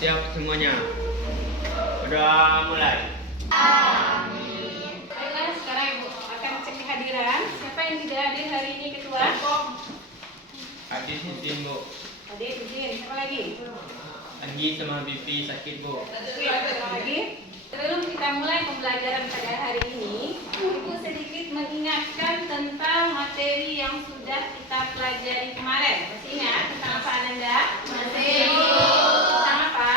Siap semuanya. Udah mulai. Baiklah, sekarang Ibu akan cek kehadiran. Siapa yang tidak hadir hari ini, Ketua? Hadir izin, Bu. Hadir, izin. Siapa lagi? Anggi sama Bibi sakit, Bu. Siapa lagi? Sebelum kita mulai pembelajaran pada hari ini, Ibu sedikit mengingatkan tentang materi yang sudah kita pelajari kemarin. Masih ingat tentang apa, Ananda? Materi. Tentang apa?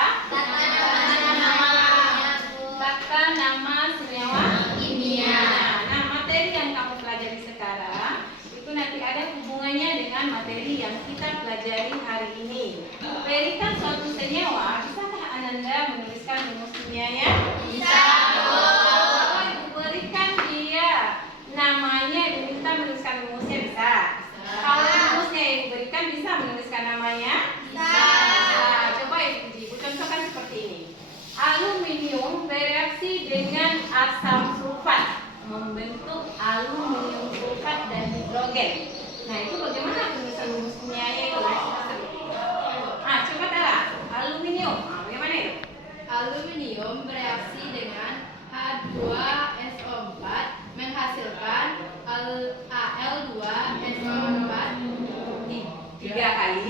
Tata nama senyawa kimia. Nah, materi yang kamu pelajari sekarang itu nanti ada hubungannya dengan materi yang kita pelajari hari ini. Berikan suatu senyawa, bisakah Ananda menuliskan rumus kimianya? Bisa. Kalau Ibu berikan dia namanya, Ibu minta menuliskan rumusnya, bisa. Kalau rumusnya Ibu berikan, bisa menuliskan namanya? Bisa. Coba Ibu contohkan seperti ini. Aluminium bereaksi dengan asam sulfat membentuk aluminium sulfat dan hidrogen. Nah, itu bagaimana penulisan rumus kimianya itu? Coba Tara, aluminium. Bagaimana itu? Aluminium bereaksi dengan H2SO4 menghasilkan Al2SO4 Tiga kali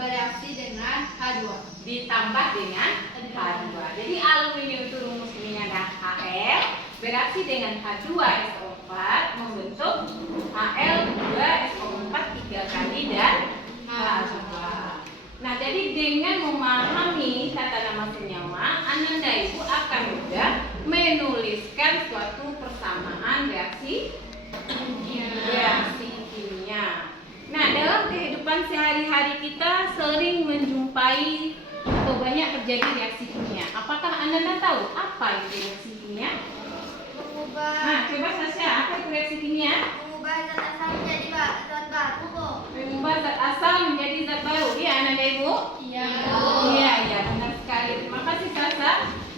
bereaksi dengan H2 ditambah dengan H2. Jadi aluminium itu rumus kimianya ada Al bereaksi dengan H2SO4 membentuk Al2SO4 tiga kali dan H2. Nah, jadi dengan memahami tata nama senyawa, Ananda Ibu akan mudah menuliskan suatu persamaan reaksi kimia. Nah, dalam kehidupan sehari-hari kita sering menjumpai atau banyak terjadi reaksi kimia. Apakah Ananda tahu apa itu reaksi kimia? Nah, coba Sasha, apa itu reaksi kimia? Mengubah zat asal menjadi zat baru, Bu. Mengubah zat asal menjadi zat baru. Iya, Ananda Ibu? Iya. Iya, benar sekali. Terima kasih Sasha.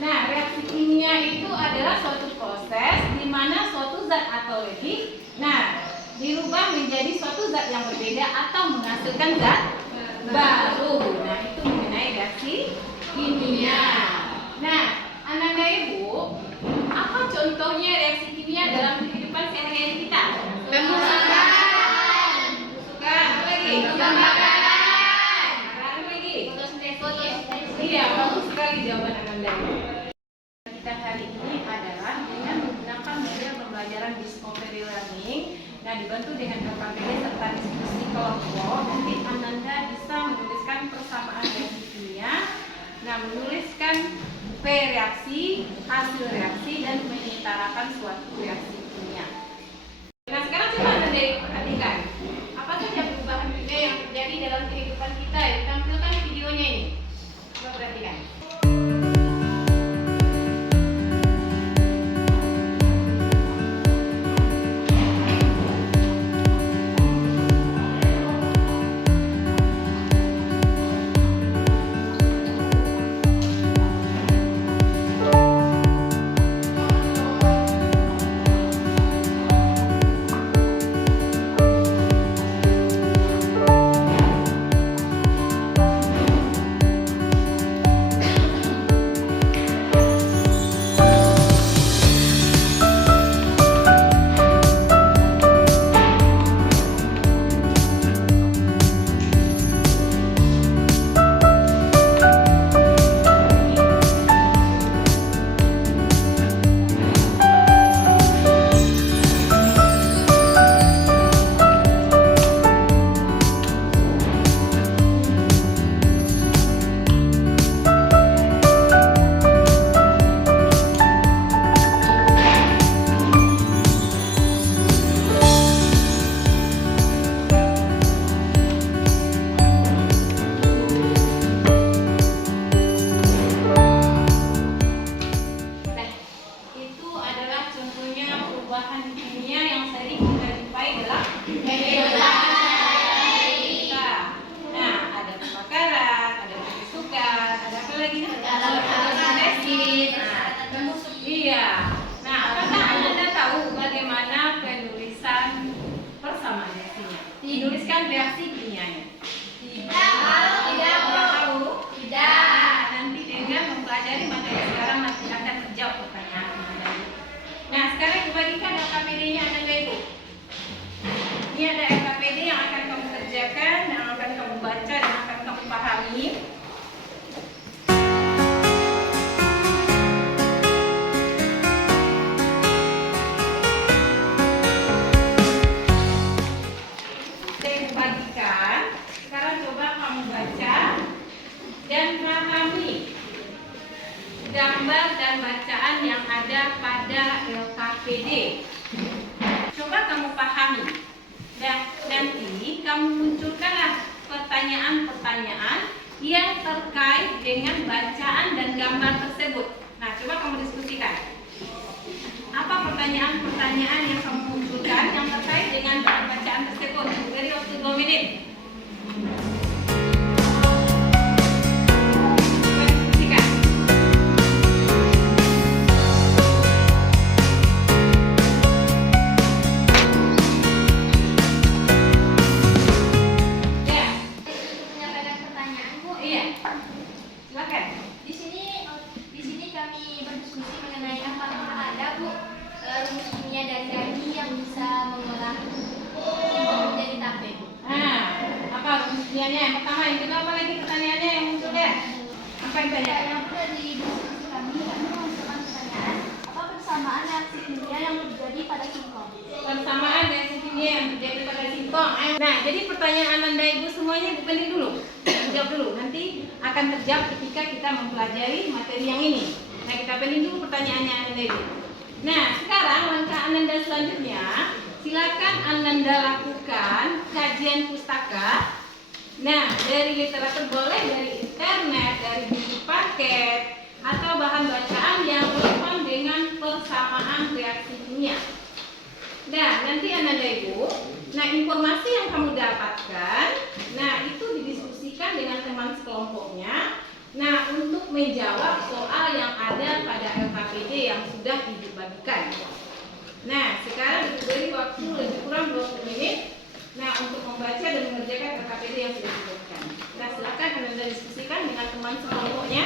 Nah, reaksi kimia itu adalah suatu proses di mana suatu zat atau lebih dirubah menjadi suatu zat yang berbeda atau menghasilkan zat baru. Nah, itu mengenai reaksi kimia. Nah, Ananda Ibu, apa contohnya reaksi kimia dalam kehidupan sehari-hari kita? Pembusukan. Apa lagi? Pembakaran. Apa lagi? Fotosintesis. Iya, bagus sekali jawaban Ananda Ibu. Kita hari ini adalah dengan menggunakan media pembelajaran discovery learning. Nah, dibantu dengan KKBD serta diskusi kelompok, nanti Ananda bisa menuliskan persamaan reaksi kimia. Nah, menuliskan reaksi, hasil reaksi, dan menyetarakan suatu reaksi kimia. Nah, sekarang coba Ananda perhatikan. Apa saja perubahan kimia yang terjadi dalam kehidupan kita? Ditampilkan videonya ini. Coba perhatikan. Dituliskan reaksi kimianya. Tidak tahu. RKPD. Coba kamu pahami. Dan nanti kamu munculkanlah pertanyaan-pertanyaan yang terkait dengan bacaan dan gambar tersebut. Nah, coba kamu diskusikan. Apa pertanyaan-pertanyaan yang kamu munculkan yang terkait dengan bacaan tersebut? Dari waktu 2 menit. Coba diskusikan. Ya, Menyampaikan pertanyaan, Bu. iya. Silakan. Di sini kami berdiskusi mengenai apakah ada, Bu, rumus kimia dan daging yang bisa mengolah singkong menjadi tape, Bu. Nah, apa rumusnya? Yang pertama, yang kedua, apa lagi pertanyaannya yang muncul ya? Apa yang tanya? Yang dari diskusi kami mengusulkan pertanyaan, apa persamaan reaksi kimia yang terjadi pada singkong? Persamaan reaksi kimia yang terjadi pada singkong. Nah, jadi pertanyaan Anda Ibu semuanya dipending dulu. Jawab dulu. Nanti akan terjawab ketika kita mempelajari materi yang ini. Nah, kita pending dulu pertanyaannya Anda Ibu. Nah, sekarang langkah Ananda selanjutnya, silakan Ananda lakukan kajian pustaka. Nah, dari literatur boleh, dari internet, dari buku paket, atau bahan bacaan yang relevan dengan persamaan reaksi kimia. Nah, nanti Ananda Ibu, nah informasi yang kamu dapatkan, nah itu didiskusikan dengan teman sekelompoknya. Nah, untuk menjawab soal yang ada pada LKPD yang sudah Ibu bagikan. Nah, sekarang Ibu beri waktu lebih kurang 20 menit. Nah, untuk membaca dan mengerjakan LKPD yang sudah dibagikan. Nah, silakan Ananda diskusikan dengan teman sekelompoknya.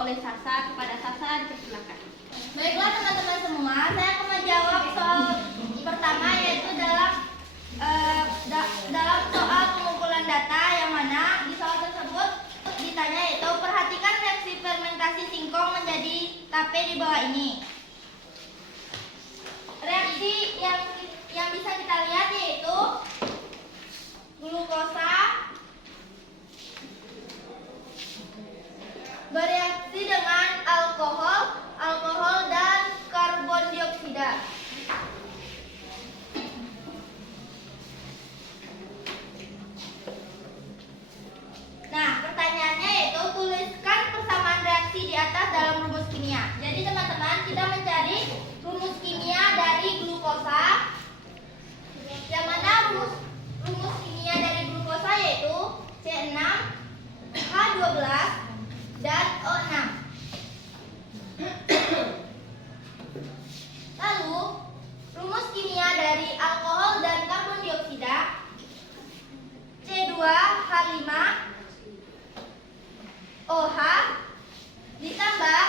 oleh Sasa. Kepada Sasa dipersilakan. Baiklah teman-teman semua, saya akan menjawab soal pertama, yaitu dalam soal pengumpulan data, yang mana di soal tersebut ditanya caranya yaitu perhatikan reaksi fermentasi singkong menjadi tape di bawah ini. Reaksi yang bisa kita lihat yaitu glukosa bereaksi dengan alkohol dan karbon dioksida. Nah, pertanyaannya yaitu tuliskan persamaan reaksi di atas dalam rumus kimia. Jadi teman-teman, kita mencari rumus kimia dari glukosa. Yang mana rumus kimia dari glukosa yaitu C6H12 dan O6. Lalu, rumus kimia dari alkohol dan karbon dioksida C2H5 OH ditambah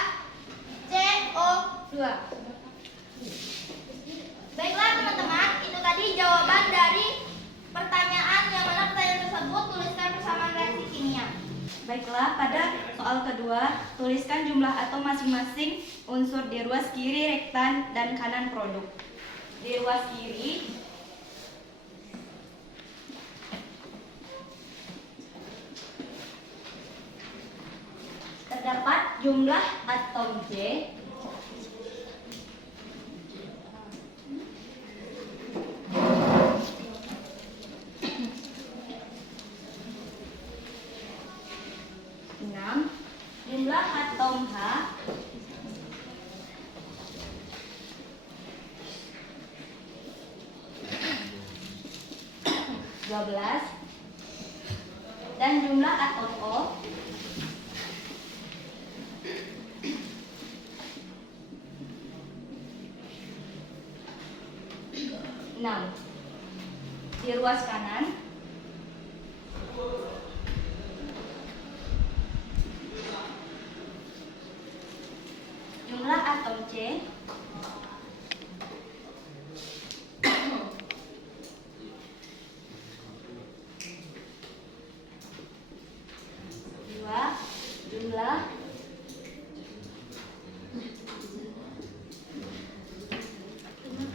CO2. Baiklah teman-teman, itu tadi jawaban dari pertanyaan yang mana pertanyaan tersebut tuliskan persamaan reaksi kimia. Baiklah, pada soal kedua, tuliskan jumlah atom masing-masing unsur di ruas kiri rektan dan kanan produk. Di ruas kiri, terdapat jumlah atom J, jumlah atom H, 12, dan jumlah atom O, 6. Di ruas kanan, jumlah atom C, 2, jumlah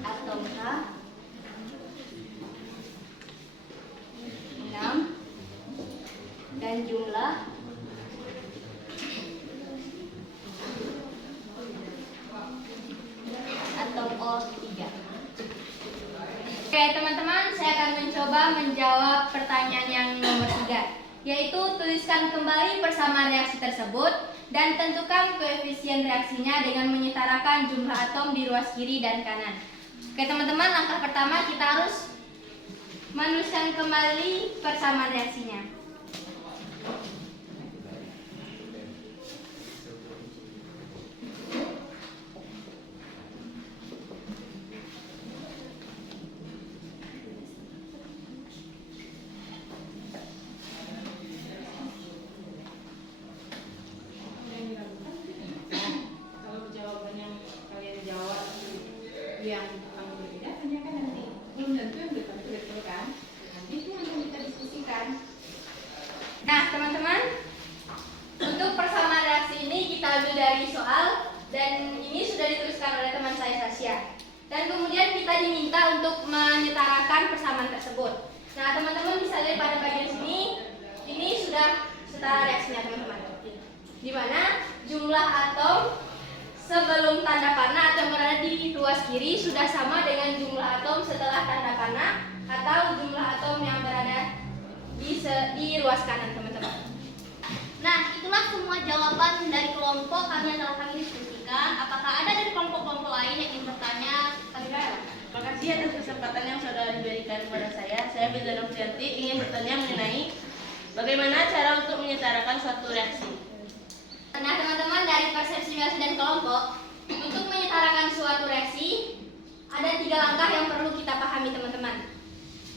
atom H, 6, dan jumlah atom O3. Oke teman-teman, saya akan mencoba menjawab pertanyaan yang nomor 3, yaitu tuliskan kembali persamaan reaksi tersebut dan tentukan koefisien reaksinya dengan menyetarakan jumlah atom di ruas kiri dan kanan. Oke teman-teman, langkah pertama kita harus menuliskan kembali persamaan reaksinya. Kalau jawaban yang kalian jawab yang berbeda, tanyakan nanti. Belum tentu yang betul kan? Nanti itu yang akan kita diskusikan. Nah teman-teman, untuk persamaan reaksi ini kita ambil dari soal dan ini sudah dituliskan oleh teman saya Sasya. Dan kemudian kita diminta untuk menyetarakan persamaan tersebut. Nah teman-teman bisa lihat pada bagian sini, ini sudah setara reaksinya teman-teman. Di mana jumlah atom sebelum tanda panah atau yang berada di ruas kiri sudah sama dengan jumlah atom setelah tanda panah atau jumlah atom yang berada di ruas kanan teman-teman. Nah, itulah semua jawaban dari kelompok kami yang telah kami diskusikan. Apakah ada dari kelompok-kelompok lain yang ingin bertanya? Kami jawab. Terima kasih atas kesempatan yang sudah diberikan kepada saya. Saya Firza Nofrianti ingin bertanya mengenai bagaimana cara untuk menyetarakan suatu reaksi. Nah teman-teman, dari persepsi reaksi dan kelompok, untuk menyetarakan suatu reaksi ada 3 langkah yang perlu kita pahami teman-teman.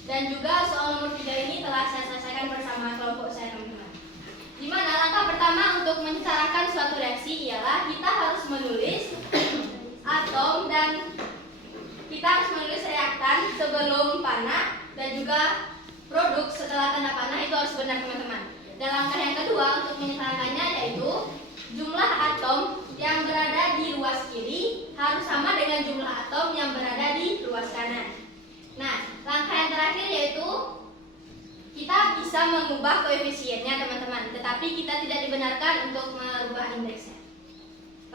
Dan juga soal nomor 3 ini telah saya selesaikan bersama kelompok saya teman-teman. Dimana langkah pertama untuk menyetarakan suatu reaksi ialah kita harus menulis atom dan kita harus menulis reaktan sebelum panah dan juga produk setelah tanda panah itu harus benar teman-teman. Dan langkah yang kedua untuk menyetarakannya yaitu jumlah atom yang berada di ruas kiri harus sama dengan jumlah atom yang berada di ruas kanan. Nah, langkah yang terakhir yaitu kita bisa mengubah koefisiennya teman-teman, tetapi kita tidak dibenarkan untuk merubah indeksnya.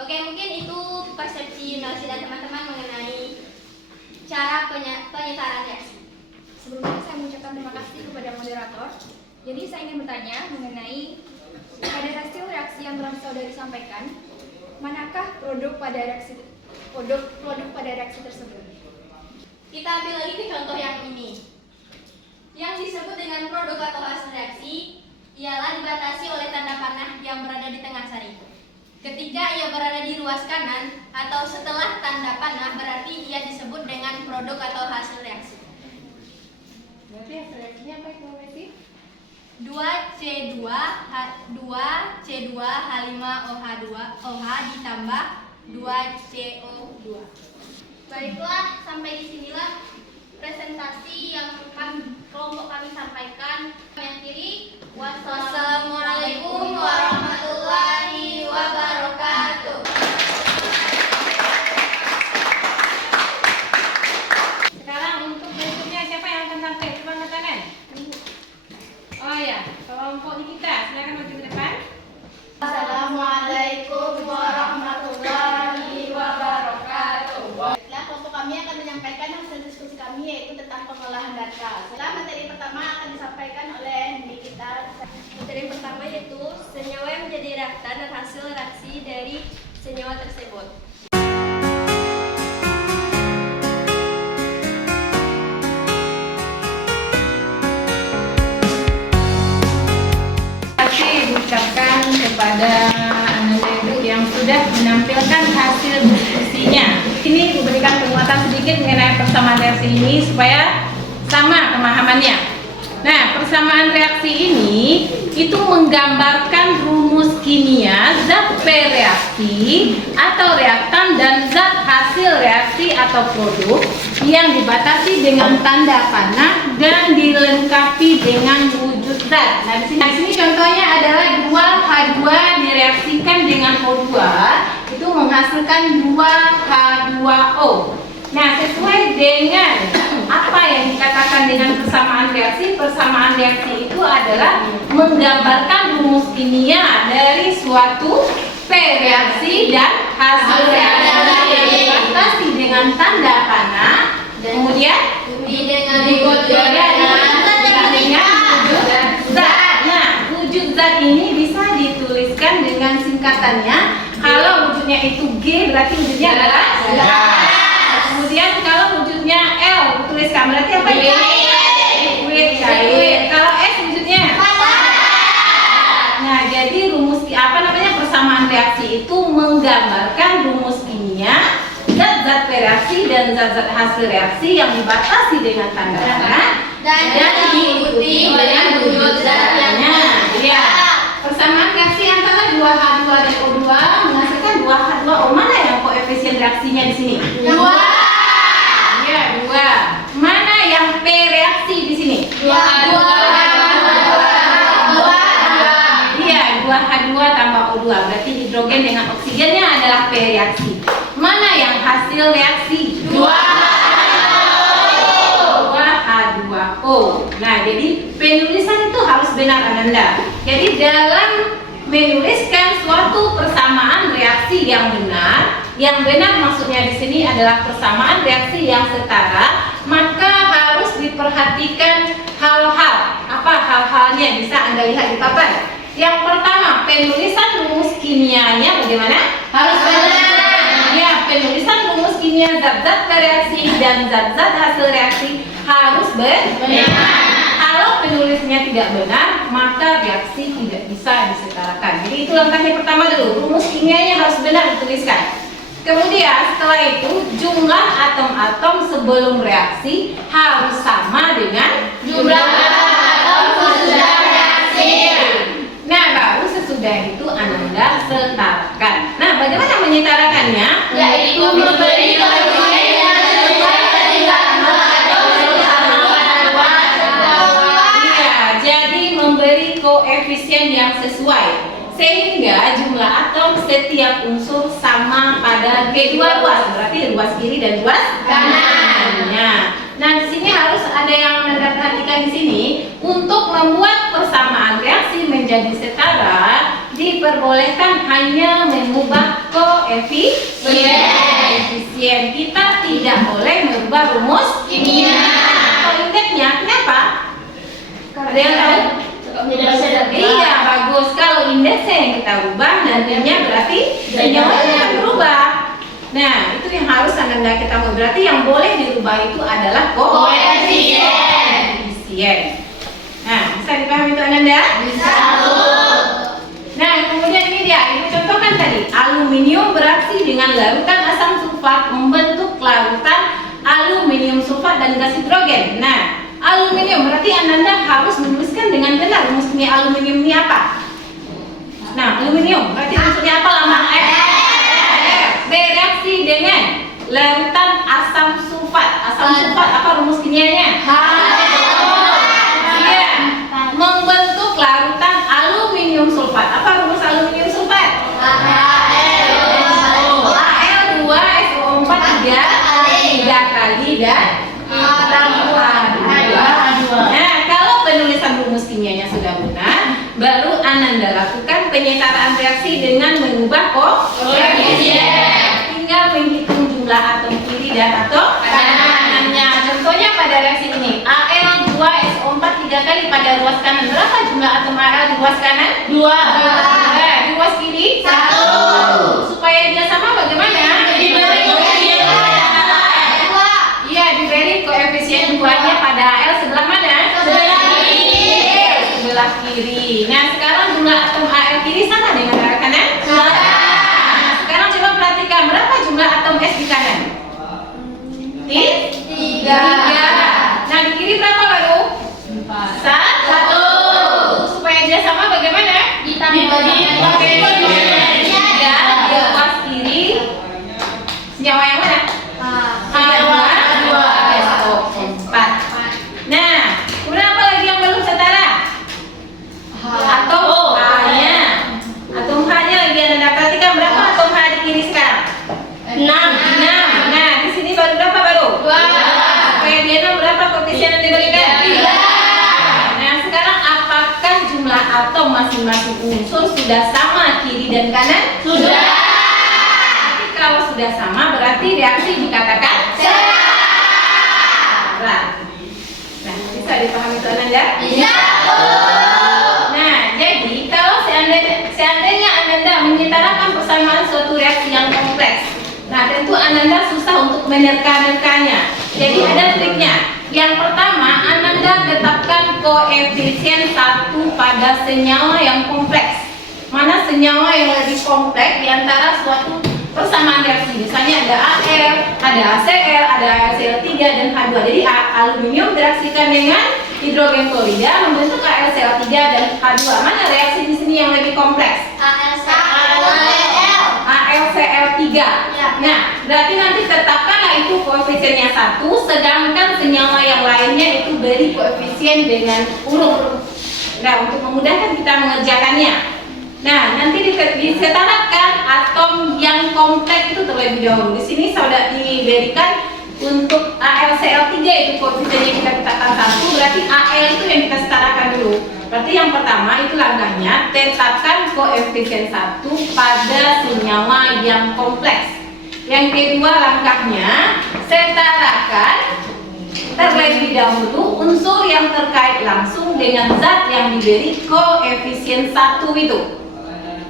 Oke, mungkin itu persepsi Melsi dan teman-teman mengenai cara penyetaraan reaksi. Sebelumnya saya mengucapkan terima kasih kepada moderator. Jadi saya ingin bertanya mengenai pada hasil reaksi yang telah saudari sampaikan, manakah produk pada reaksi tersebut? Kita ambil lagi ke contoh yang ini. Yang disebut dengan produk atau hasil reaksi ialah dibatasi oleh tanda panah yang berada di tengah sari. Ketika ia berada di ruas kanan atau setelah tanda panah, berarti ia disebut dengan produk atau hasil reaksi. Berarti hasil reaksinya apa itu, Messi? 2C2H5OH ditambah 2CO2. Baiklah, sampai di sinilah presentasi yang kelompok kami sampaikan. Yang kiri, Wassalamualaikum warahmatullahi wabarakatuh. Sekarang untuk berikutnya siapa yang akan tampil? Coba angkat tangan. Oh ya, kelompok Nikita, silakan maju ke depan. Assalamualaikum warahmatullahi wabarakatuh. Baiklah, kelompok kami akan menyampaikan hasil diskusi kami yaitu tentang pengolahan data. Setelah materi pertama akan disampaikan oleh Nikita. Materi yang pertama yaitu senyawa yang menjadi reaktan dan hasil reaksi dari senyawa tersebut. Ucapkan kepada anak ibu yang sudah menampilkan hasil diskusinya. Ini memberikan penguatan sedikit mengenai persamaan reaksi ini supaya sama pemahamannya. Nah, persamaan reaksi ini itu menggambarkan rumus kimia zat bereaksi atau reaktan dan zat hasil reaksi atau produk yang dibatasi dengan tanda panah dan dilengkapi dengan wujud zat. Nah, di sini contohnya adalah 2H2 direaksikan dengan O2 itu menghasilkan 2H2O. Nah, sesuai dengan apa yang dikatakan dengan persamaan reaksi itu adalah menggambarkan rumus kimia dari suatu reaksi dan hasil reaksi yang dibatasi dengan tanda panah, kemudian dengan wujud zat. Nah, wujud zat ini bisa dituliskan dengan singkatannya. Kalau wujudnya itu G, berarti wujudnya adalah gas. Kemudian kalau wujudnya L dituliskan berarti apa ya? Liquid, cair. Kalau S wujudnya nah, jadi rumus persamaan reaksi itu menggambarkan rumus kimia zat-zat reaksi dan zat-zat hasil reaksi yang dibatasi dengan tanda panah dan diikuti dengan wujud zatnya. Ya, persamaan reaksi antara 2H2 dan O2 menghasilkan 2H2O. Mana yang koefisien reaksinya di sini? 2. Ya, 2. Mana yang P reaksi di sini? 2. Iya, 2H2 tambah O2. Berarti hidrogen dengan oksigennya adalah P reaksi. Mana yang hasil reaksi? 2H2O. Nah, jadi penulisan itu harus benar, Ananda. Jadi dalam menuliskan suatu persamaan reaksi yang benar maksudnya di sini adalah persamaan reaksi yang setara, maka harus diperhatikan hal-hal. Apa hal-halnya? Bisa Anda lihat di papan. Yang pertama, penulisan rumus kimianya bagaimana? Harus benar. Ya, penulisan rumus kimia zat-zat bereaksi dan zat-zat hasil reaksi harus benar. Kalau penulisnya tidak benar, maka reaksi tidak bisa disetarakan. Jadi itu langkahnya pertama dulu, rumus kimianya harus benar dituliskan. Kemudian setelah itu jumlah atom-atom sebelum reaksi harus sama dengan jumlah atom sesudah reaksi. Nah, baru sesudah itu Ananda setarakan. Nah, bagaimana menyetarakannya? Yaitu memberi koefisien sesuai dengan jumlah atom. Iya, jadi memberi koefisien sehingga jumlah atom setiap unsur sama pada kedua ruas, berarti ruas kiri dan ruas kanan. Nah, di sini harus ada yang Anda perhatikan di sini. Untuk membuat persamaan reaksi menjadi setara, diperbolehkan hanya mengubah koefisien. Kita tidak boleh merubah rumus kimia atau indeksnya. Kenapa? Ada yang tahu? Iya, bagus. Kalau indeksnya yang kita rubah, nantinya berarti senyawanya akan berubah. Nah, itu yang harus Anda ketahui. Berarti yang boleh dirubah itu adalah koefisien. Nah, bisa dipahami itu Ananda? Bisa. Nah, kemudian ini dia. Ibu contohkan tadi. Aluminium bereaksi dengan larutan asam sulfat membentuk larutan aluminium sulfat dan gas hidrogen. Nah, aluminium berarti Ananda harus menuliskan dengan benar rumus kimia aluminium ini apa? Nah, aluminium berarti unsurnya apa? Lama bereaksi dengan larutan asam sulfat. Asam sulfat apa rumus kimianya? Iya, membentuk larutan aluminium sulfat. Apa rumus aluminium sulfat? Al2SO4 3 kali dan Nah, kalau penulisan rumus kimianya sudah benar, baru Ananda lakukan penyetaraan reaksi dengan mengubah koefisien. Tinggal menghitung jumlah atom kiri dan atom kanannya. Contohnya pada reaksi ini, Al2SO4 3 kali pada ruas kanan. Berapa jumlah atom Al di ruas kanan? 2. Di ruas kiri? 1. Supaya dia sama bagaimana? Diberi koefisien. Iya, diberi koefisien 2-nya pada Al sebelah mana? Sebelah kiri. Sebelah kiri. Nah, sekarang jumlah atom Al kiri sama dengan Al kanan? Nah, sekarang coba perhatikan berapa jumlah atom S di kanan? 3. Nah, di kiri berapa baru? 1. Supaya dia sama bagaimana? Dibagi pakai 3 di ruas kiri. Senyawa yang mana? H2SO4. Nah, kemudian apa lagi yang belum setara? Atom H-nya. Atom H-nya lagi Anda perhatikan berapa atom H di kiri sekarang? 6. Nah, di sini baru berapa baru? 2. Supaya dia 6 berapa koefisien yang diberikan? 3. Nah, sekarang apakah jumlah atom masing-masing unsur sudah sama kiri dan kanan? Sudah. Jadi kalau sudah sama berarti reaksi dikatakan setara. Nah, bisa dipahami itu Ananda? Iya. Nah, jadi kalau seandainya Ananda menyetarakan persamaan suatu reaksi yang kompleks, nah tentu Ananda susah untuk menerka-nerkanya. Jadi ada triknya. Yang pertama, Ananda tetapkan koefisien 1 pada senyawa yang kompleks. Mana senyawa yang lebih kompleks di antara suatu persamaan reaksi? Misalnya ada Al, ada HCl, ada HCl3 dan H2. Jadi aluminium bereaksikan dengan hidrogen klorida membentuk AlCl3 dan H2. Mana reaksi di sini yang lebih kompleks? AlCl3. Nah, berarti nanti tetapkanlah itu koefisiennya 1, sedangkan senyawa yang lainnya itu beri koefisien dengan huruf. Nah, untuk memudahkan kita mengerjakannya. Nah, nanti disetarakan atom yang kompleks itu terlebih dahulu. Di sini sudah diberikan untuk AlCl3 itu koefisiennya kita tetapkan 1, berarti Al itu yang kita setarakan dulu. Berarti yang pertama itu langkahnya tetapkan koefisien 1 pada senyawa yang kompleks. Yang kedua langkahnya setarakan terlebih dahulu unsur yang terkait langsung dengan zat yang diberi koefisien 1 itu.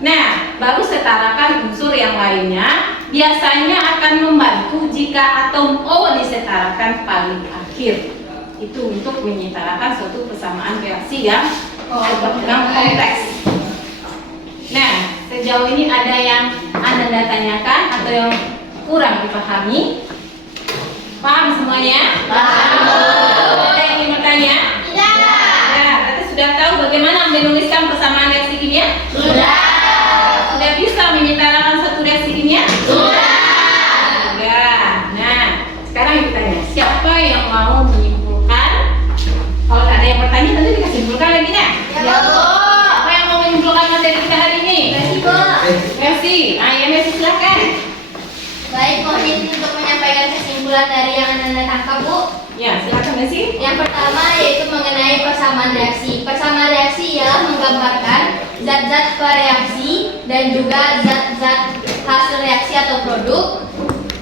Nah, baru setarakan unsur yang lainnya. Biasanya akan membantu jika atom O disetarakan paling akhir. Itu untuk menyetarakan suatu persamaan reaksi yang kompleks. Nah, sejauh ini ada yang Anda tanyakan atau yang kurang dipahami? Paham semuanya? Paham. Ada yang ingin bertanya? Tidak. Nah, berarti sudah tahu bagaimana menuliskan persamaan reaksi kimia? Sudah. Sudah bisa menyetarakan satu reaksi kimia? Sudah. Sudah. Nah, sekarang kita tanya, siapa yang mau menyimpulkan? Kalau ada yang bertanya, tentu dikasih simpulkan lagi ya. Ya, Bu. Siapa yang mau menyimpulkan materi kita hari ini? Messi. Ya Messi silakan. Baik, mohon izin untuk menyampaikan kesimpulan dari yang Anda tangkap, Bu. Ya, silakan Messi. Yang pertama yaitu mengenai persamaan reaksi. Persamaan reaksi ialah menggambarkan zat-zat pereaksi dan juga zat-zat hasil reaksi atau produk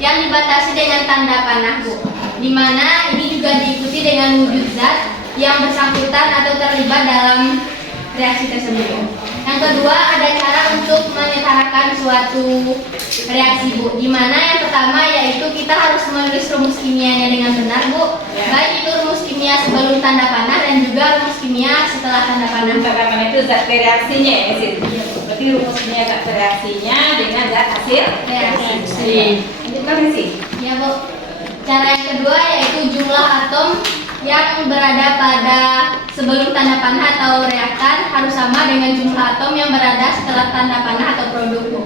yang dibatasi dengan tanda panah, Bu. Di mana ini juga diikuti dengan wujud zat yang bersangkutan atau terlibat dalam reaksi tersebut. Yang kedua, ada cara untuk menyetarakan suatu reaksi, Bu. Di mana yang pertama yaitu kita harus menulis rumus kimianya dengan benar, Bu. Ya. Baik itu rumus kimia sebelum tanda panah dan juga rumus kimia setelah tanda panah. Tanda panah itu zat reaksinya ya Messi. Berarti rumusnya zat reaksinya dengan zat hasil Reaksi. Lanjutkan Messi. Ya, Bu. Cara yang kedua yaitu jumlah atom yang berada pada sebelum tanda panah atau reaktan harus sama dengan jumlah atom yang berada setelah tanda panah atau produk, Bu.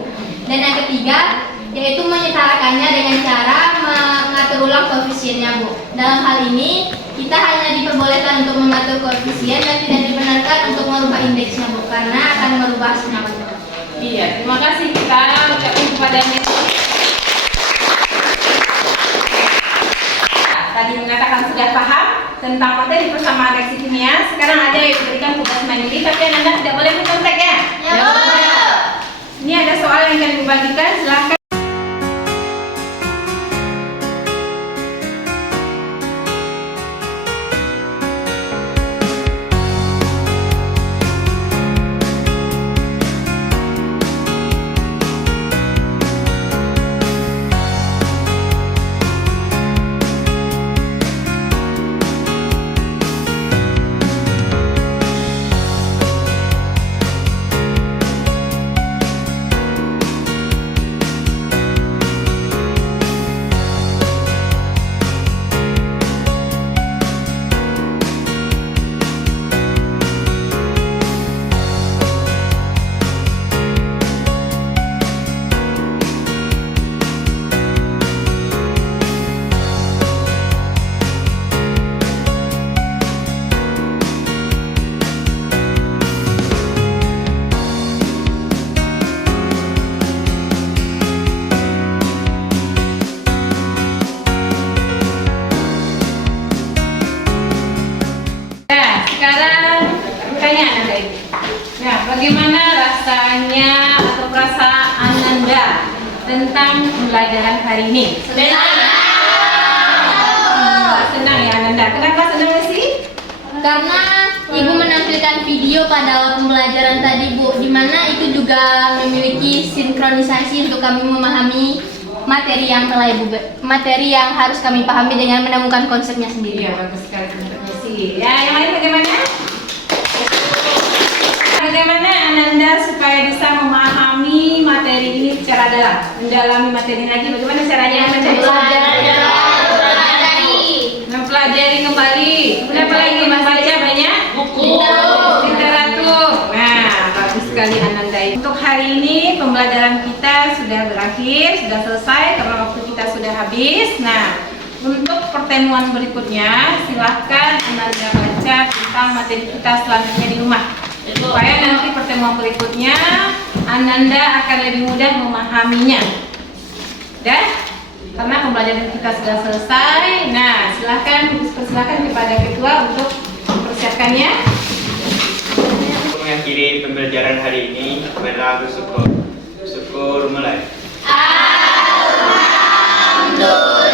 Dan yang ketiga yaitu menyetarakannya dengan cara mengatur ulang koefisiennya, Bu. Dalam hal ini kita hanya diperbolehkan untuk mengatur koefisien dan tidak dibenarkan untuk merubah indeksnya, Bu, karena akan merubah hasilnya. Iya, terima kasih kita ucapkan kepada Messi. Tadi mengatakan sudah paham tentang materi persamaan reaksi kimia. Sekarang ada yang diberikan tugas mandiri, tapi Anda tidak boleh mencontek ya. Ya, Bu. Ini ada soal yang akan dibagikan, silahkan. Sekarang pertanyaan Anda ini. Nah, bagaimana rasanya atau perasaan Anda tentang pembelajaran hari ini? Senang ya Anda. Kenapa senang sih? Karena Ibu menampilkan video pada pembelajaran tadi, Bu, di mana itu juga memiliki sinkronisasi untuk kami memahami materi yang telah materi yang harus kami pahami dengan menemukan konsepnya sendiri. Iya, bagus sekali bentuknya sih. Ya, yang lain bagaimana? Bagaimana Ananda supaya bisa memahami materi ini secara dalam, mendalami materi lagi? Bagaimana caranya mempelajari kembali. Kemudian apa lagi? Membaca banyak buku, literatur. Nah, bagus sekali Ananda. Untuk hari ini pembelajaran kita sudah berakhir, sudah selesai karena waktu kita sudah habis. Nah, untuk pertemuan berikutnya silahkan Ananda baca tentang materi kita selanjutnya di rumah, supaya nanti pertemuan berikutnya Ananda akan lebih mudah memahaminya. Dan karena pembelajaran kita sudah selesai, nah silahkan persilahkan kepada ketua untuk mempersiapkannya. Untuk mengakhiri pembelajaran hari ini, berlagu syukur. Syukur mulai. Alhamdulillah.